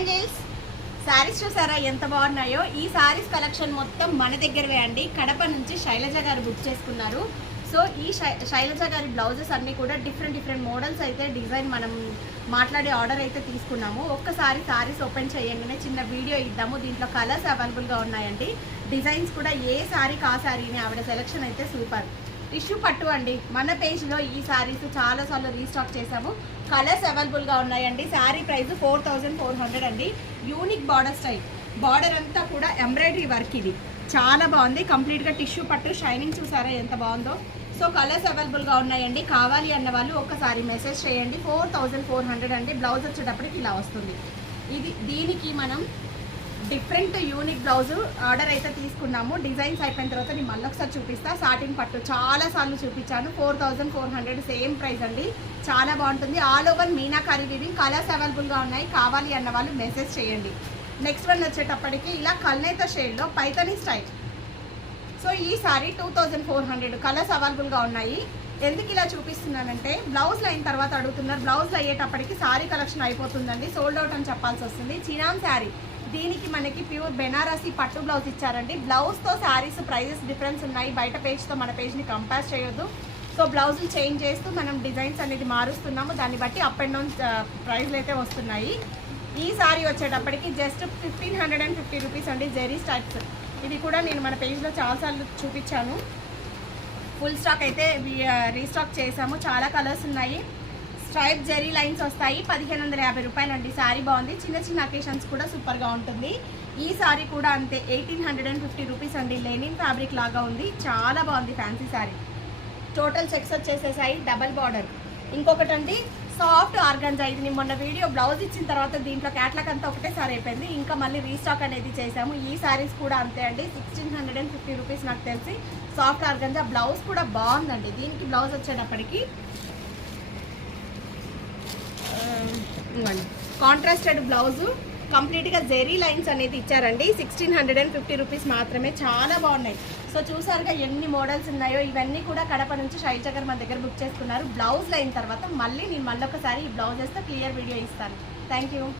Angels saris చూసారా ఎంత బాగున్నాయో. ఈ శారీస్ కలెక్షన్ మొత్తం మన దగ్గరవే అండి. కడప నుంచి శైలజ గారు బుక్ చేసుకున్నారు. సో ఈ శైలజ గారి బ్లౌజెస్ అన్నీ కూడా డిఫరెంట్ మోడల్స్ అయితే డిజైన్ మనం మాట్లాడే ఆర్డర్ అయితే తీసుకున్నాము. ఒక్కసారి శారీస్ ఓపెన్ చేయంగానే చిన్న వీడియో ఇద్దాము. దీంట్లో కలర్స్ అవైలబుల్గా ఉన్నాయండి. డిజైన్స్ కూడా ఏ శారీకి ఆ శారీని ఆవిడ సెలెక్షన్ అయితే సూపర్. టిష్యూ పట్టు అండి. మన పేజ్లో ఈ శారీస్ చాలాసార్లు రీస్టాక్ చేసాము. కలర్స్ అవైలబుల్గా ఉన్నాయండి. శారీ ప్రైస్ 4400 అండి. Unique border style. బార్డర్ అంతా కూడా ఎంబ్రాయిడరీ వర్క్. ఇది చాలా బాగుంది. కంప్లీట్గా టిష్యూ పట్టు. షైనింగ్ చూసారా ఎంత బాగుందో. సో కలర్స్ అవైలబుల్గా ఉన్నాయండి. కావాలి అన్న వాళ్ళు ఒక్కసారి మెసేజ్ చేయండి. 4400 అండి. బ్లౌజ్ వచ్చేటప్పటికి ఇలా వస్తుంది. దీనికి మనం డిఫరెంట్ యూనిక్ బ్లౌజ్ ఆర్డర్ అయితే తీసుకున్నాము. డిజైన్స్ అయిపోయిన తర్వాత నేను మళ్ళీ ఒకసారి చూపిస్తా. సాటిన్ పట్టు చాలాసార్లు చూపించాను. 4400 సేమ్ ప్రైస్ అండి. చాలా బాగుంటుంది. All over meenakari weaving. Colours అవైలబుల్గా ఉన్నాయి. కావాలి అన్న వాళ్ళు మెసేజ్ చేయండి. నెక్స్ట్ వన్ వచ్చేటప్పటికి ఇలా కల్నేత షేడ్లో పైతని స్టైల్. సో ఈ సారీ 2400. కలర్స్ అవైలబుల్గా ఉన్నాయి. ఎందుకు ఇలా చూపిస్తున్నానంటే బ్లౌజ్లు అయిన తర్వాత అడుగుతున్నారు. బ్లౌజ్లు అయ్యేటప్పటికి సారీ కలెక్షన్ అయిపోతుందండి, సోల్డ్ అవుట్ అని చెప్పాల్సి వస్తుంది. చినామ్ శారీ. దీనికి మనకి ప్యూర్ బెనారసీ పట్టు బ్లౌజ్ ఇచ్చారండి. బ్లౌజ్తో శారీస్ ప్రైజెస్ డిఫరెన్స్ ఉన్నాయి. బయట పేజ్తో మన పేజ్ని కంపేర్ చేయొద్దు. సో బ్లౌజులు చేంజ్ చేస్తూ మనం డిజైన్స్ అనేది మారుస్తున్నాము. దాన్ని బట్టి అప్ అండ్ డౌన్ ప్రైజ్లు అయితే వస్తున్నాయి. ఈ సారీ వచ్చేటప్పటికి జస్ట్ 1550 రూపీస్ అండి. జెరీ స్టైప్స్. ఇది కూడా నేను మన పేజ్లో చాలాసార్లు చూపించాను. ఫుల్ స్టాక్ అయితే రీస్టాక్ చేసాము. చాలా కలర్స్ ఉన్నాయి. స్ట్రైప్ జెరీ లైన్స్ వస్తాయి. 1550 రూపాయలు అండి. శారీ బాగుంది. చిన్న అకేషన్స్ కూడా సూపర్గా ఉంటుంది. ఈ శారీ కూడా అంతే 1850 రూపీస్ అండి. లెనిన్ ఫ్యాబ్రిక్ లాగా ఉంది. చాలా బాగుంది ఫ్యాన్సీ శారీ. టోటల్ చెక్స్ వచ్చేసేసాయి. Double border. ఇంకొకటి అండి సాఫ్ట్ ఆర్గంజా. ఇది నేను మొన్న వీడియో బ్లౌజ్ ఇచ్చిన తర్వాత దీంట్లో క్యాట్లాగ్ అంతా ఒకటేసారి అయిపోయింది. ఇంకా మళ్ళీ రీస్టాక్ అనేది చేసాము. ఈ శారీస్ కూడా అంతే అండి. 1650 రూపీస్ నాకు తెలిసి. Soft organza. బ్లౌజ్ కూడా బాగుందండి. దీనికి బ్లౌజ్ వచ్చేటప్పటికి కాంట్రాస్టెడ్ బ్లౌజు. కంప్లీట్గా జెరీ లైన్స్ అనేది ఇచ్చారండి. 1650 రూపీస్ మాత్రమే. చాలా బాగున్నాయి. సో చూసారుగా ఎన్ని మోడల్స్ ఉన్నాయో. ఇవన్నీ కూడా కడప నుంచి శైలజ గారు మన దగ్గర బుక్ చేసుకున్నారు. బ్లౌజ్ అయిన తర్వాత మళ్ళీ నేను మళ్ళొకసారి ఈ బ్లౌజెస్తో క్లియర్ వీడియో ఇస్తాను. Thank you.